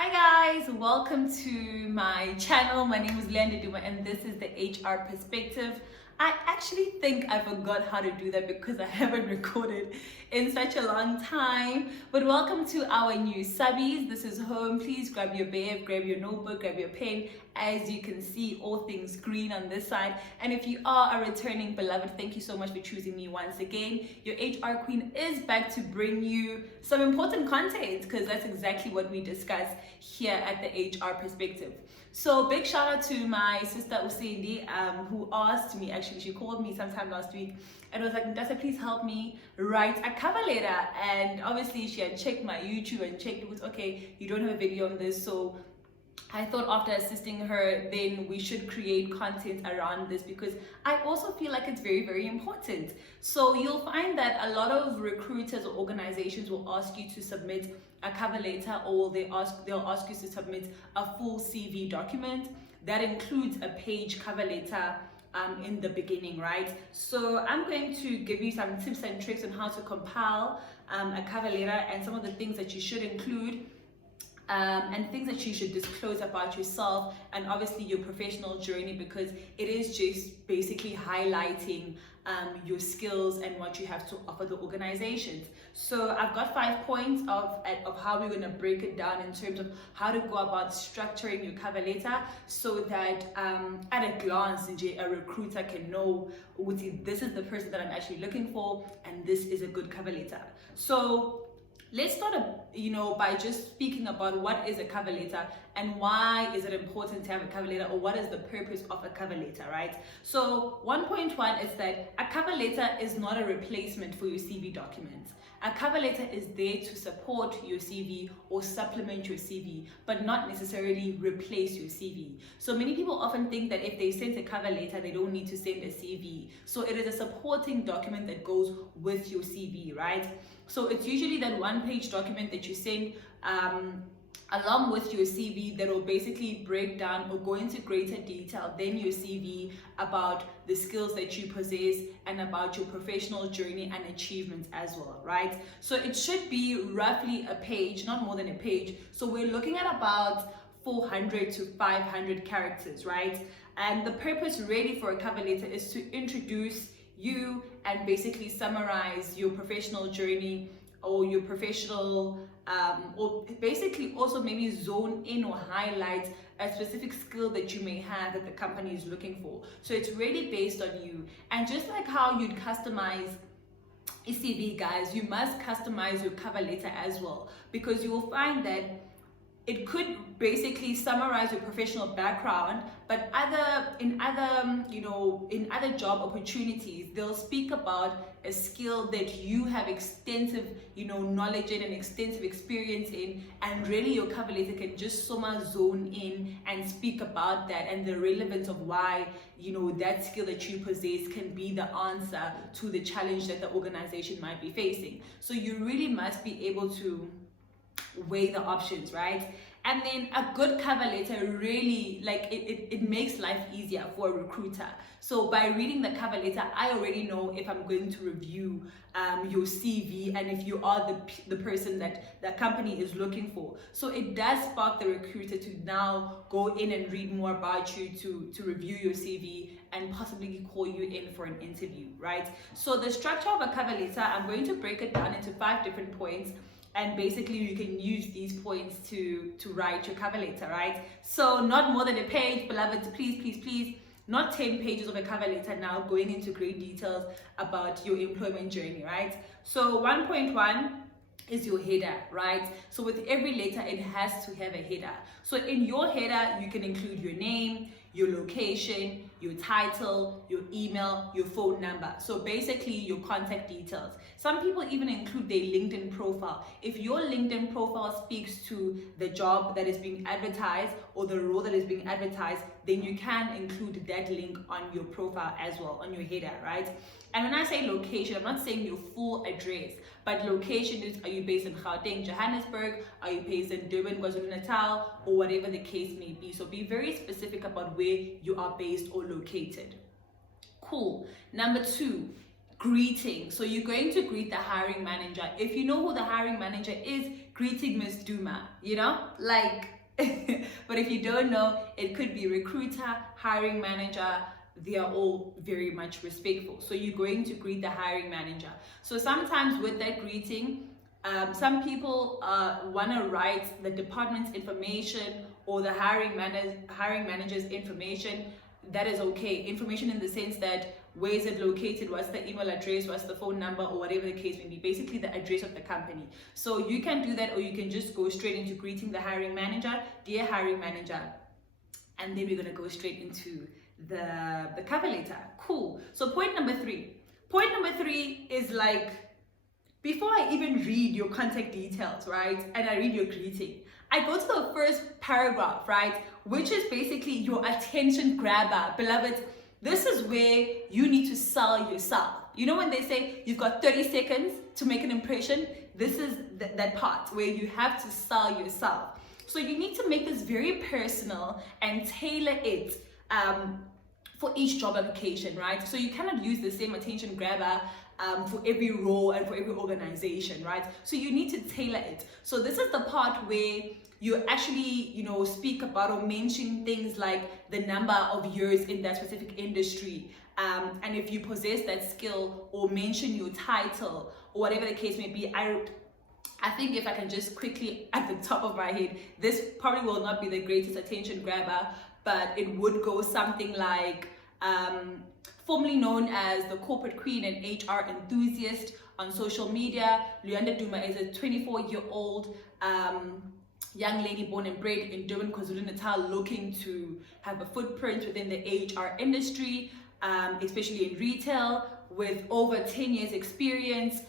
Hi guys, welcome to my channel. My name is Leanda Duma and this is the HR perspective. I actually think I forgot how to do that because I haven't recorded in such a long time. But welcome to our new subbies. This is home. Please grab your babe, grab your notebook, grab your pen. As you can see, all things green on this side. And if you are a returning beloved, thank you so much for choosing me once again. Your HR queen is back to bring you some important content because that's exactly what we discuss here at the HR perspective. So big shout out to my sister Usindi, who asked me, actually she called me sometime last week and was like, Ndasa, please help me write a cover letter. And obviously she had checked my YouTube and checked it was okay, you don't have a video on this, so I thought after assisting her, then we should create content around this because I also feel like it's very, very important. So you'll find that a lot of recruiters or organizations will ask you to submit a cover letter, or they'll ask you to submit a full CV document. That includes a page cover letter in the beginning, right? So I'm going to give you some tips and tricks on how to compile a cover letter and some of the things that you should include. And things that you should disclose about yourself and obviously your professional journey, because it is just basically highlighting your skills and what you have to offer the organizations. So I've got 5 points of how we're going to break it down in terms of how to go about structuring your cover letter so that at a glance a recruiter can know this is the person that I'm actually looking for and this is a good cover letter. So let's start by just speaking about what is a cover letter and why is it important to have a cover letter, or what is the purpose of a cover letter, right? So 1.1 is that a cover letter is not a replacement for your CV document. A cover letter is there to support your CV or supplement your CV, but not necessarily replace your CV. So many people often think that if they send a cover letter, they don't need to send a CV. So it is a supporting document that goes with your CV, right? So it's usually that one-page document that you send along with your CV that will basically break down or go into greater detail than your CV about the skills that you possess and about your professional journey and achievements as well, right? So it should be roughly a page, not more than a page. So we're looking at about 400 to 500 characters, right? And the purpose really for a cover letter is to introduce you and basically summarize your professional journey or your professional or basically also maybe zone in or highlight a specific skill that you may have that the company is looking for. So it's really based on you. And just like how you'd customize a CV, guys, you must customize your cover letter as well, because you will find that it could basically summarize your professional background, but in other job opportunities, they'll speak about a skill that you have extensive, knowledge in and extensive experience in, and really your cover letter can just zone in and speak about that and the relevance of why, that skill that you possess can be the answer to the challenge that the organization might be facing. So you really must be able to weigh the options, right? And then a good cover letter really, it makes life easier for a recruiter. So by reading the cover letter, I already know if I'm going to review your CV and if you are the person that the company is looking for. So it does spark the recruiter to now go in and read more about you, to review your CV and possibly call you in for an interview, right? So the structure of a cover letter, I'm going to break it down into 5 different points. And basically you can use these points to write your cover letter, right? So not more than a page, beloved, please, not 10 pages of a cover letter now going into great details about your employment journey, right? So 1.1 is your header, right? So with every letter, it has to have a header. So in your header, you can include your name, your location, your title, your email, your phone number. So basically your contact details. Some people even include their LinkedIn profile. If your LinkedIn profile speaks to the job that is being advertised or the role that is being advertised, then you can include that link on your profile as well, on your header, right? And when I say location, I'm not saying your full address, but location is, are you based in Gauteng, Johannesburg? Are you based in Durban, KwaZulu-Natal, or whatever the case may be? So be very specific about where you are based or located. Cool. Number 2, greeting. So you're going to greet the hiring manager. If you know who the hiring manager is, greeting Miss Duma, you know, like, but if you don't know, it could be recruiter, hiring manager. They are all very much respectful. So you're going to greet the hiring manager. So sometimes with that greeting, some people want to write the department's information or the hiring manager's information. That is okay. Information in the sense that where is it located, what's the email address, what's the phone number, or whatever the case may be, basically the address of the company. So you can do that, or you can just go straight into greeting the hiring manager, dear hiring manager, and then we're going to go straight into the cover letter. Cool. So point number three is like, before I even read your contact details, right, and I read your greeting, I go to the first paragraph, right, which is basically your attention grabber. Beloved, this is where you need to sell yourself. You know when they say you've got 30 seconds to make an impression? This is that part where you have to sell yourself. So you need to make this very personal and tailor it for each job application, right? So you cannot use the same attention grabber for every role and for every organization, right? So you need to tailor it. So this is the part where you actually, you know, speak about or mention things like the number of years in that specific industry, and if you possess that skill, or mention your title or whatever the case may be. I think if I can just quickly at the top of my head, this probably will not be the greatest attention grabber, but it would go something like formerly known as the corporate queen and HR enthusiast on social media. Leanda Duma is a 24-year-old young lady born and bred in Durban, KwaZulu-Natal, looking to have a footprint within the HR industry, especially in retail, with over 10 years experience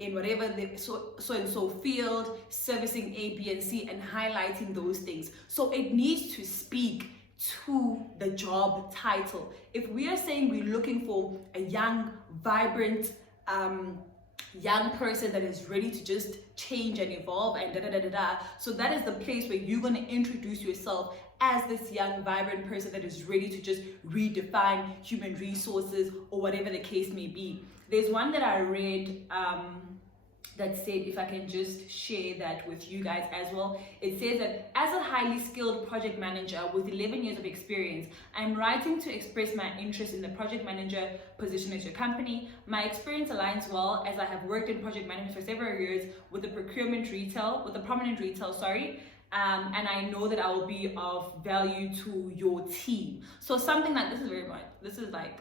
in whatever the so field, servicing A, B, and C, and highlighting those things. So it needs to speak to the job title. If we are saying we're looking for a young, vibrant, young person that is ready to just change and evolve and so that is the place where you're going to introduce yourself as this young, vibrant person that is ready to just redefine human resources or whatever the case may be. There's one that I read that said, if I can just share that with you guys as well. It says that as a highly skilled project manager with 11 years of experience, I'm writing to express my interest in the project manager position at your company. My experience aligns well as I have worked in project management for several years with the prominent retail, and I know that I will be of value to your team. So something like this is like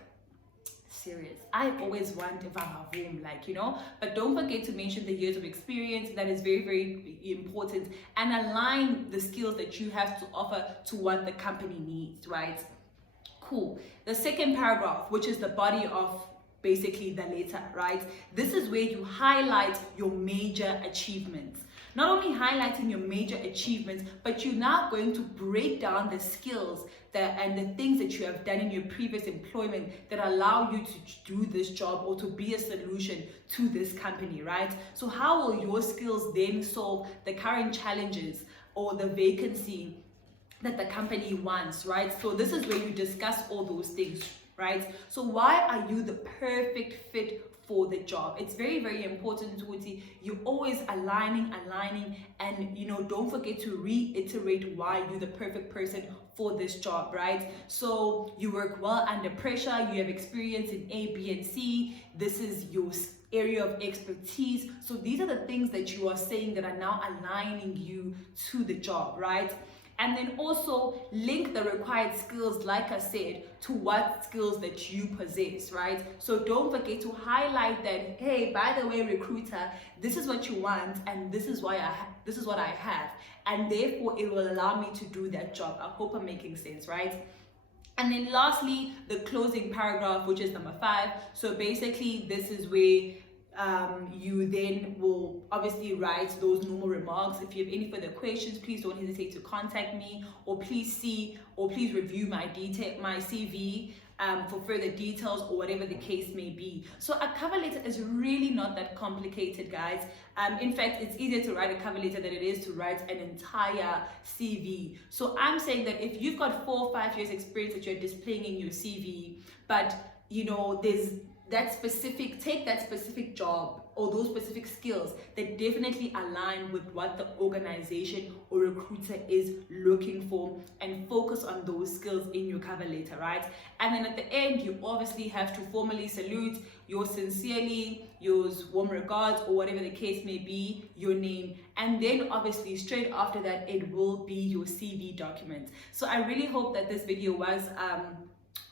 serious. I always want a room, like, you know, but don't forget to mention the years of experience. That is very, very important, and align the skills that you have to offer to what the company needs, right? Cool. The second paragraph, which is the body of basically the letter, right? This is where you highlight your major achievements. Not only highlighting your major achievements, but you're now going to break down the skills and the things that you have done in your previous employment that allow you to do this job or to be a solution to this company, right? So how will your skills then solve the current challenges or the vacancy that the company wants, right? So this is where you discuss all those things, right? So why are you the perfect fit for the job? It's very, very important, Tuti. You're always aligning, and, you know, don't forget to reiterate why you're the perfect person for this job, right? So you work well under pressure, you have experience in A, B, and C. This is your area of expertise. So these are the things that you are saying that are now aligning you to the job, right? And then also link the required skills, like I said, to what skills that you possess, right? So don't forget to highlight that, hey, by the way, recruiter, this is what you want, and this is what I have, and therefore it will allow me to do that job. I hope I'm making sense, right? And then lastly, the closing paragraph, which is number 5. So basically, this is where you then will obviously write those normal remarks. If you have any further questions, please don't hesitate to contact me, or please review my CV for further details or whatever the case may be. So a cover letter is really not that complicated, guys. In fact, it's easier to write a cover letter than it is to write an entire CV. So I'm saying that if you've got 4 or 5 years experience that you're displaying in your CV, but you know, there's take that specific job or those specific skills that definitely align with what the organization or recruiter is looking for, and focus on those skills in your cover letter, right? And then at the end, you obviously have to formally salute, yours sincerely, yours warm regards, or whatever the case may be, your name. And then obviously straight after that, it will be your CV document. So I really hope that this video was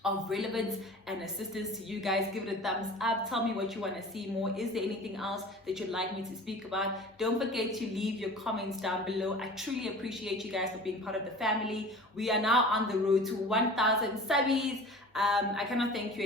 of relevance and assistance to you guys. Give it a thumbs up. Tell me what you want to see more. Is there anything else that you'd like me to speak about? Don't forget to leave your comments down below. I truly appreciate you guys for being part of the family. We are now on the road to 1,000 subbies. I cannot thank you